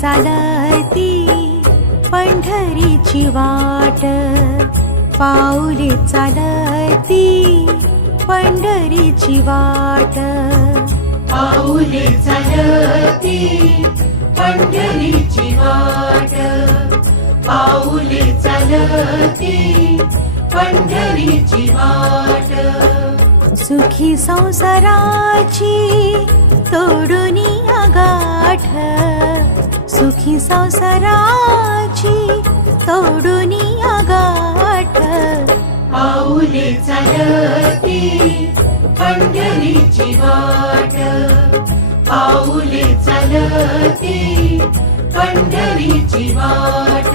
चालती पंढरीची वाट पाऊले चालती पंढरीची वाट पाऊले चालती पंढरीची वाट पाऊले चालती पंढरीची वाट सुखी संसाराची तोडनिया गाठ संसरा तडूनि अगा पाऊले चालती पंढरीची वाट चालती पंढरीची वाट